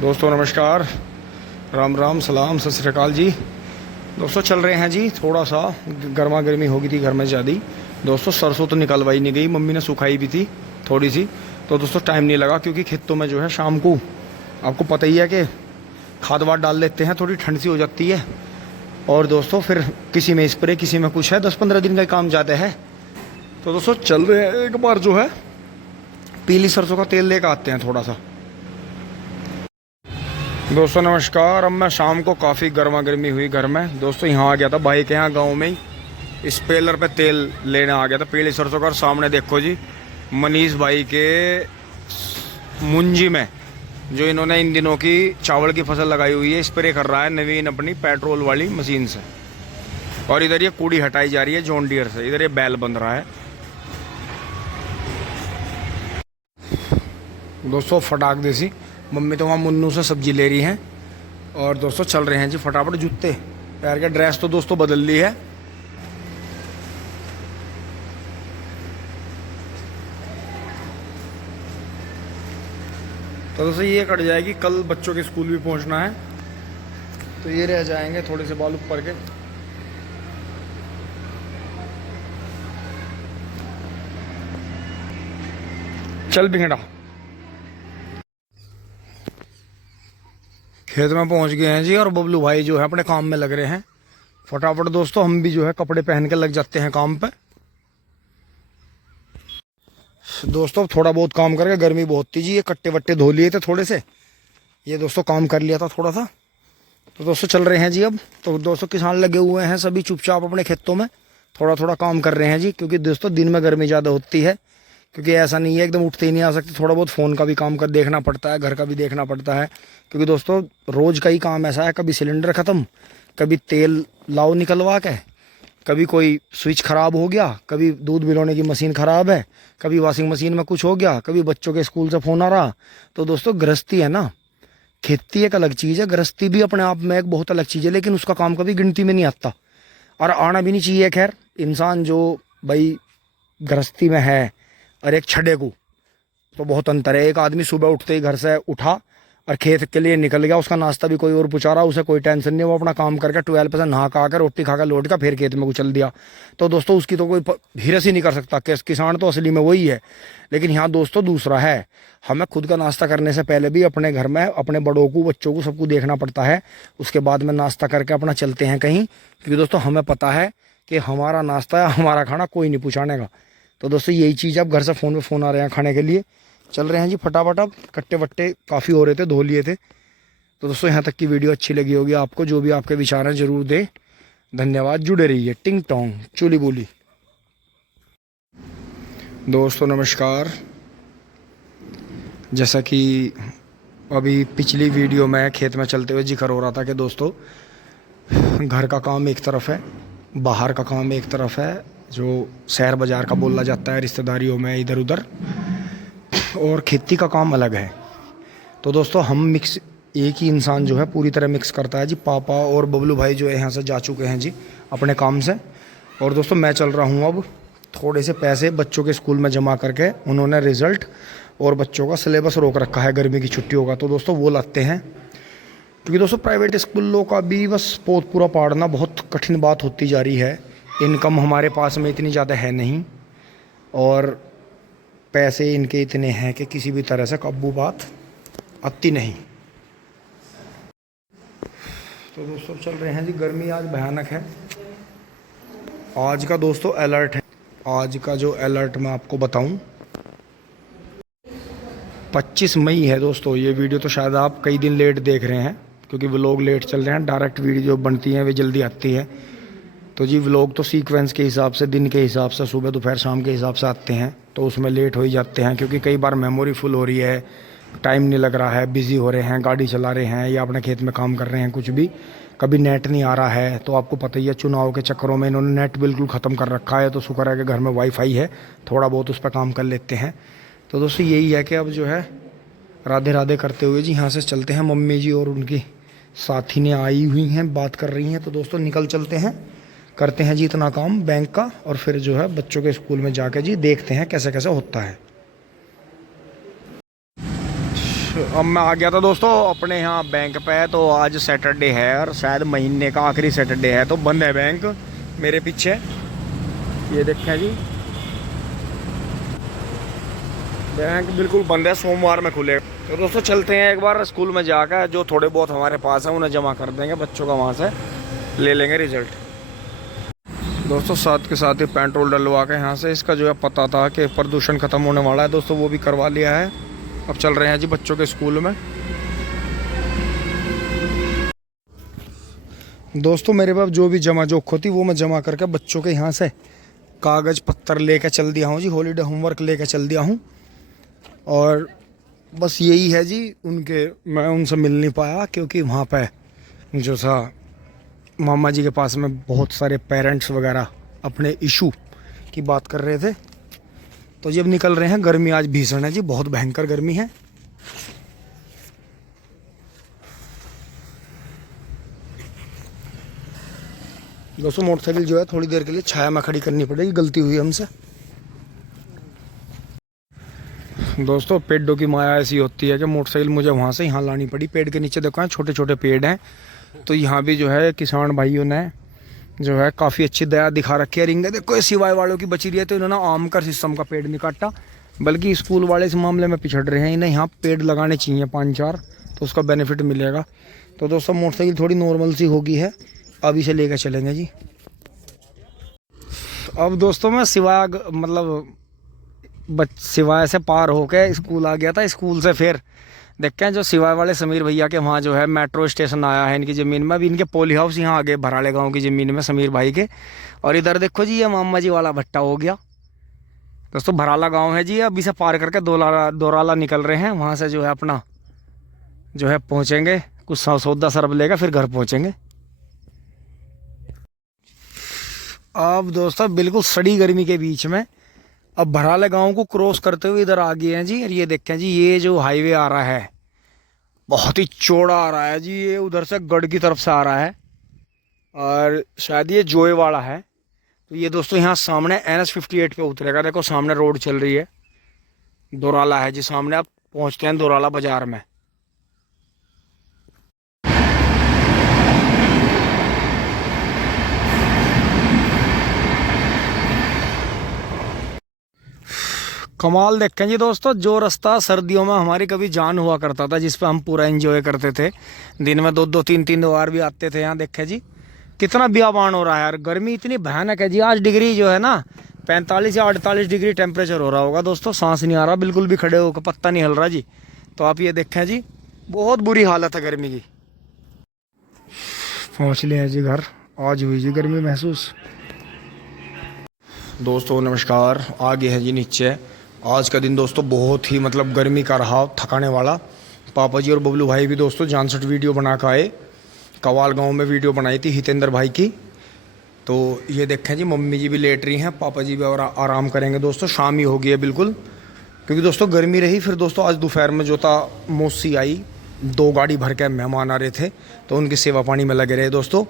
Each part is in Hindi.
दोस्तों नमस्कार, राम राम, सलाम, सत श्री अकाल जी। दोस्तों चल रहे हैं जी, थोड़ा सा गर्मा गर्मी हो गई थी घर में ज़्यादा। दोस्तों सरसों तो निकलवाई नहीं गई, मम्मी ने सुखाई भी थी थोड़ी सी। तो दोस्तों टाइम नहीं लगा, क्योंकि खेतों में जो है शाम को आपको पता ही है कि खाद वाद डाल लेते हैं, थोड़ी ठंड सी हो जाती है। और दोस्तों फिर किसी में स्प्रे, किसी में कुछ है, 10-15 दिन का काम ज़्यादा है। तो दोस्तों चल रहे हैं, एक बार जो है पीली सरसों का तेल लेकर आते हैं थोड़ा सा। दोस्तों नमस्कार। अब मैं शाम को काफ़ी गर्मा गर्मी हुई घर में। दोस्तों यहाँ आ गया था भाई के यहाँ गाँव में ही, स्पेलर पे तेल लेने आ गया था पीली सरसों का। और सामने देखो जी, मनीष भाई के मुंजी में जो इन्होंने इन दिनों की चावल की फसल लगाई हुई है, स्प्रे कर रहा है नवीन अपनी पेट्रोल वाली मशीन से। और इधर ये कूड़ी हटाई जा रही है जॉन डियर से, इधर ये बैल बन रहा है। दोस्तों फटाक देसी मम्मी तो वहाँ मुन्नू से सब्जी ले रही हैं। और दोस्तों चल रहे हैं जी फटाफट, जूते पैर के ड्रेस तो दोस्तों बदल ली है। तो दोस्तों ये कट जाएगी, कल बच्चों के स्कूल भी पहुंचना है, तो ये रह जाएंगे थोड़े से बाल ऊपर के। चल बिगड़ा, खेत में पहुंच गए हैं जी। और बबलू भाई जो है अपने काम में लग रहे हैं फटाफट। दोस्तों हम भी जो है कपड़े पहन के लग जाते हैं काम पे। दोस्तों थोड़ा बहुत काम करके, गर्मी बहुत थी जी, ये कट्टे वट्टे धो लिए थे थोड़े से, ये दोस्तों काम कर लिया था थोड़ा सा। तो दोस्तों चल रहे हैं जी अब। तो दोस्तों किसान लगे हुए हैं सभी चुपचाप अपने खेतों में, थोड़ा थोड़ा काम कर रहे हैं जी। क्योंकि दोस्तों दिन में गर्मी ज़्यादा होती है, क्योंकि ऐसा नहीं है एकदम उठते ही नहीं आ सकते, थोड़ा बहुत फ़ोन का भी काम कर देखना पड़ता है, घर का भी देखना पड़ता है। क्योंकि दोस्तों रोज़ का ही काम ऐसा है, कभी सिलेंडर ख़त्म, कभी तेल लाओ निकलवा के, कभी कोई स्विच ख़राब हो गया, कभी दूध मिलाने की मशीन ख़राब है, कभी वॉशिंग मशीन में कुछ हो गया, कभी बच्चों के स्कूल से फ़ोन आ रहा। तो दोस्तों गृहस्थी है ना, खेती एक अलग चीज़ है, गृहस्थी भी अपने आप में एक बहुत अलग चीज़ है, लेकिन उसका काम कभी गिनती में नहीं आता और आना भी नहीं चाहिए। खैर इंसान जो भाई गृहस्थी में है और एक छड़े को, तो बहुत अंतर है। एक आदमी सुबह उठते ही घर से उठा और खेत के लिए निकल गया, उसका नाश्ता भी कोई और पूछा रहा, उसे कोई टेंशन नहीं, वो अपना काम करके 12 नहा खा कर रोटी खा कर लौट का फिर खेत में उछल दिया। तो दोस्तों उसकी तो कोई हिरस ही नहीं कर सकता, किसान तो असली में वही है। लेकिन यहाँ दोस्तों दूसरा है, हमें खुद का नाश्ता करने से पहले भी अपने घर में अपने बड़ों को, बच्चों को, सबको देखना पड़ता है। उसके बाद में नाश्ता करके अपना चलते हैं कहीं, क्योंकि दोस्तों हमें पता है कि हमारा नाश्ता या हमारा खाना कोई नहीं पूछाने का। तो दोस्तों यही चीज़, अब घर से फ़ोन पे फ़ोन आ रहे हैं खाने के लिए। चल रहे हैं जी फटाफट, अब कट्टे वट्टे काफ़ी हो रहे थे, धो लिए थे। तो दोस्तों यहाँ तक की वीडियो अच्छी लगी होगी आपको, जो भी आपके विचार हैं ज़रूर दें। धन्यवाद, जुड़े रहिए। टिंग टोंग चूली बोली। दोस्तों नमस्कार। जैसा कि अभी पिछली वीडियो में खेत में चलते हुए जिक्र हो रहा था कि दोस्तों घर का काम एक तरफ है, बाहर का काम एक तरफ है, जो शहर बाज़ार का बोला जाता है रिश्तेदारियों में इधर उधर, और खेती का काम अलग है। तो दोस्तों हम मिक्स, एक ही इंसान जो है पूरी तरह मिक्स करता है जी। पापा और बबलू भाई जो है यहाँ से जा चुके हैं जी अपने काम से। और दोस्तों मैं चल रहा हूँ अब, थोड़े से पैसे बच्चों के स्कूल में जमा करके, उन्होंने रिज़ल्ट और बच्चों का सिलेबस रोक रखा है गर्मी की छुट्टियों का, तो दोस्तों वो लाते हैं। क्योंकि दोस्तों प्राइवेट स्कूलों का भी बस पोत पूरा पाड़ना बहुत कठिन बात होती जा रही है। इनकम हमारे पास में इतनी ज़्यादा है नहीं, और पैसे इनके इतने हैं कि किसी भी तरह से काबू बात आती नहीं। तो दोस्तों चल रहे हैं जी, गर्मी आज भयानक है। आज का दोस्तों अलर्ट है, आज का जो अलर्ट मैं आपको बताऊं, 25 मई है दोस्तों। ये वीडियो तो शायद आप कई दिन लेट देख रहे हैं, क्योंकि व्लॉग लेट चल रहे हैं। डायरेक्ट वीडियो जो बनती हैं वे जल्दी आती है। तो जी व्लॉग तो सीक्वेंस के हिसाब से, दिन के हिसाब से, सुबह दोपहर शाम के हिसाब से आते हैं, तो उसमें लेट हो ही जाते हैं। क्योंकि कई बार मेमोरी फुल हो रही है, टाइम नहीं लग रहा है, बिज़ी हो रहे हैं, गाड़ी चला रहे हैं या अपने खेत में काम कर रहे हैं, कुछ भी, कभी नेट नहीं आ रहा है। तो आपको पता ही है चुनाव के चक्करों में इन्होंने नेट बिल्कुल ख़त्म कर रखा है। तो शुक्र है कि घर में वाईफाई है, थोड़ा बहुत उस पर काम कर लेते हैं। तो दोस्तों यही है कि अब जो है राधे राधे करते हुए जी यहाँ से चलते हैं। मम्मी जी और उनकी साथी ने आई हुई हैं, बात कर रही हैं। तो दोस्तों निकल चलते हैं, करते हैं जी इतना काम बैंक का, और फिर जो है बच्चों के स्कूल में जाके जी देखते हैं कैसे कैसे होता है। अब मैं आ गया था दोस्तों अपने यहाँ बैंक पे। तो आज सैटरडे है और शायद महीने का आखिरी सैटरडे है, तो बंद है बैंक। मेरे पीछे ये देखें जी, बैंक बिल्कुल बंद है, सोमवार में खुले। तो दोस्तों चलते हैं एक बार स्कूल में जाकर, जो थोड़े बहुत हमारे पास है उन्हें जमा कर देंगे, बच्चों का वहाँ से ले लेंगे रिजल्ट। दोस्तों साथ के साथ ही पेट्रोल डलवा के यहाँ से, इसका जो है पता था कि प्रदूषण खत्म होने वाला है दोस्तों, वो भी करवा लिया है। अब चल रहे हैं जी बच्चों के स्कूल में। दोस्तों मेरे पास जो भी जमा जोख होती वो मैं जमा करके बच्चों के यहाँ से कागज़ पत्तर लेकर चल दिया हूँ जी, हॉलीडे होमवर्क लेकर चल दिया हूँ। और बस यही है जी, मैं उनसे मिल नहीं पाया क्योंकि वहाँ पे जो था मामा जी के पास में बहुत सारे पेरेंट्स वगैरह अपने इशू की बात कर रहे थे। तो जब निकल रहे हैं, गर्मी आज भीषण है जी, बहुत भयंकर गर्मी है। दोस्तों मोटरसाइकिल जो है थोड़ी देर के लिए छाया में खड़ी करनी पड़ेगी, गलती हुई हमसे। दोस्तों पेड़ों की माया ऐसी होती है कि मोटरसाइकिल मुझे वहाँ से यहाँ लानी पड़ी। पेड़ के नीचे देखो छोटे छोटे पेड़ हैं, तो यहाँ भी जो है किसान भाइयों ने जो है काफ़ी अच्छी दया दिखा रखी है। रिंगे देखो सिवाय वालों की बची रही है, तो इन्होंने आम का सिस्टम का पेड़ नहीं काटा, बल्कि स्कूल वाले इस मामले में पिछड़ रहे हैं। इन्हें यहाँ पेड़ लगाने चाहिए 5-4, तो उसका बेनिफिट मिलेगा। तो दोस्तों मोटरसाइकिल थोड़ी नॉर्मल सी होगी है, अब इसे लेकर चलेंगे जी। अब दोस्तों मैं सिवाय सिवाय से पार होके स्कूल आ गया था। स्कूल से फिर देखते हैं जो सिवाय वाले समीर भैया के वहाँ जो है मेट्रो स्टेशन आया है इनकी ज़मीन में। अभी इनके पोली हाउस यहाँ आगे भराले गांव की ज़मीन में समीर भाई के। और इधर देखो जी ये मामा जी वाला भट्टा हो गया दोस्तों, भराला गांव है जी। अभी से पार करके दोराला निकल रहे हैं, वहाँ से जो है अपना जो है पहुँचेंगे, कुछ सौदा सरब लेगा फिर घर पहुँचेंगे। अब दोस्तों बिल्कुल सड़ी गर्मी के बीच में अब भराले गांव को क्रॉस करते हुए इधर आ गए हैं जी। और ये देखें जी, ये जो हाईवे आ रहा है बहुत ही चौड़ा आ रहा है जी, ये उधर से गढ़ की तरफ से आ रहा है और शायद ये जोए वाला है। तो ये दोस्तों यहाँ सामने NH 58 पे उतरेगा। देखो सामने रोड चल रही है, दोराला है जी सामने। आप पहुँचते हैं दोराला बाजार में। कमाल देखें जी दोस्तों, जो रास्ता सर्दियों में हमारी कभी जान हुआ करता था, जिस पे हम पूरा एंजॉय करते थे, दिन में 2-2 3-3 बार भी आते थे यहाँ, देखें जी कितना बियाबान हो रहा है यार। गर्मी इतनी भयानक है जी, आज डिग्री जो है ना 45 या 48 डिग्री टेम्परेचर हो रहा होगा दोस्तों। सांस नहीं आ रहा बिल्कुल भी, खड़े होकर पत्ता नहीं हिल रहा जी। तो आप ये देखें जी, बहुत बुरी हालत है गर्मी की। पहुँच लिया जी घर, आज हुई जी गर्मी महसूस। दोस्तों नमस्कार, आ गए हैं जी नीचे। आज का दिन दोस्तों बहुत ही गर्मी का रहा, थकाने वाला। पापा जी और बबलू भाई भी दोस्तों जानसठ वीडियो बना कर आए। कवाल गांव में वीडियो बनाई थी हितेंद्र भाई की। तो ये देखें जी मम्मी जी भी लेट रही हैं, पापा जी भी और आराम करेंगे दोस्तों। शाम ही हो गई है बिल्कुल, क्योंकि दोस्तों गर्मी रही। फिर दोस्तों आज दोपहर में जो था मौसी आई, 2 गाड़ी भर के मेहमान आ रहे थे, तो उनकी सेवा पानी में लगे रहे दोस्तों।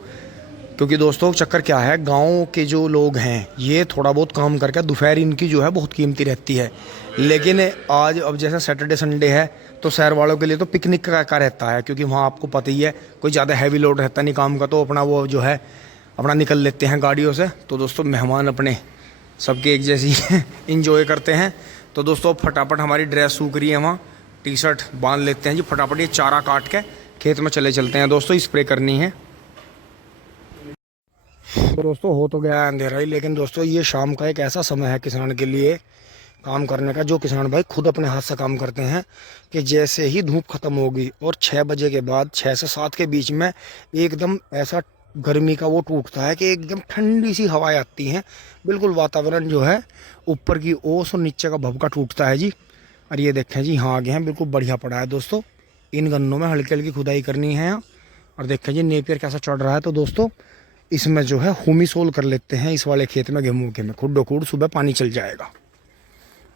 क्योंकि दोस्तों चक्कर क्या है, गांव के जो लोग हैं ये थोड़ा बहुत काम करके दोपहर इनकी जो है बहुत कीमती रहती है। लेकिन आज अब जैसे सैटरडे संडे है तो शहर वालों के लिए तो पिकनिक का रहता है, क्योंकि वहाँ आपको पता ही है कोई ज़्यादा हैवी लोड रहता नहीं काम का, तो अपना वो जो है अपना निकल लेते हैं गाड़ियों से। तो दोस्तों मेहमान अपने सबके एक जैसी इंजॉय करते हैं। तो दोस्तों फटाफट हमारी ड्रेस सूख रही है, वहाँ टी-शर्ट बांध लेते हैं जी फटाफट। ये चारा काट के खेत में चले चलते हैं दोस्तों, स्प्रे करनी है। तो दोस्तों हो तो गया अंधेरा ही, लेकिन दोस्तों ये शाम का एक ऐसा समय है किसान के लिए काम करने का, जो किसान भाई खुद अपने हाथ से काम करते हैं, कि जैसे ही धूप खत्म होगी और 6 बजे के बाद 6 से 7 के बीच में एकदम ऐसा गर्मी का वो टूटता है कि एकदम ठंडी सी हवाएं आती हैं। बिल्कुल वातावरण जो है ऊपर की ओस और नीचे का भभका टूटता है जी। और ये देखें जी यहाँ आगे हैं, बिल्कुल बढ़िया पड़ा है दोस्तों। इन गन्नों में हल्की हल्की खुदाई करनी है। और देखें जी नेपियर कैसा चढ़ रहा है। तो दोस्तों इसमें जो है हुमिसोल कर लेते हैं इस वाले खेत में, गेहूं के में खुड्डो खुड सुबह पानी चल जाएगा।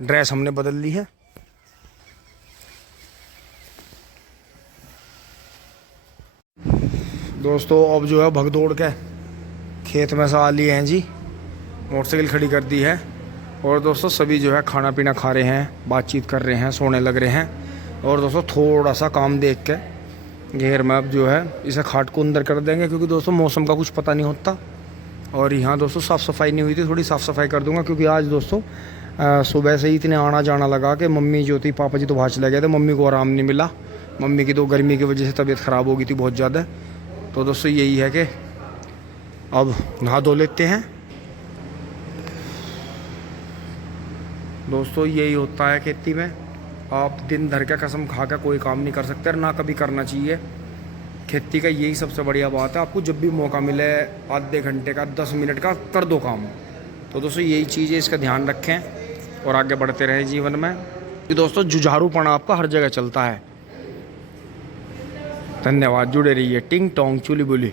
ड्रेस हमने बदल ली है। दोस्तों अब जो है भगदौड़ के खेत में से आ लिए हैं जी, मोटरसाइकिल खड़ी कर दी है। और दोस्तों सभी जो है खाना पीना खा रहे हैं, बातचीत कर रहे हैं, सोने लग रहे हैं। और दोस्तों थोड़ा सा काम देख के घेर में अब जो है इसे खाट को अंदर कर देंगे, क्योंकि दोस्तों मौसम का कुछ पता नहीं होता। और यहाँ दोस्तों साफ़ सफाई नहीं हुई थी, थोड़ी साफ़ सफाई कर दूंगा, क्योंकि आज दोस्तों सुबह से ही इतने आना जाना लगा कि मम्मी जो थी, पापा जी तो बाहर चले गए थे, मम्मी को आराम नहीं मिला। मम्मी की तो गर्मी की वजह से तबीयत ख़राब हो गई थी बहुत ज़्यादा। तो दोस्तों यही है कि अब नहा धो लेते हैं। दोस्तों यही होता है खेती में, आप दिन भर का कसम खा कर कोई काम नहीं कर सकते और ना कभी करना चाहिए। खेती का यही सबसे बढ़िया बात है, आपको जब भी मौका मिले आधे घंटे का 10 मिनट का कर दो काम। तो दोस्तों यही चीज़ है, इसका ध्यान रखें और आगे बढ़ते रहें जीवन में। कि दोस्तों जुझारूपना आपका हर जगह चलता है। धन्यवाद, जुड़े रहिए। टिंग टोंग चुली बुली।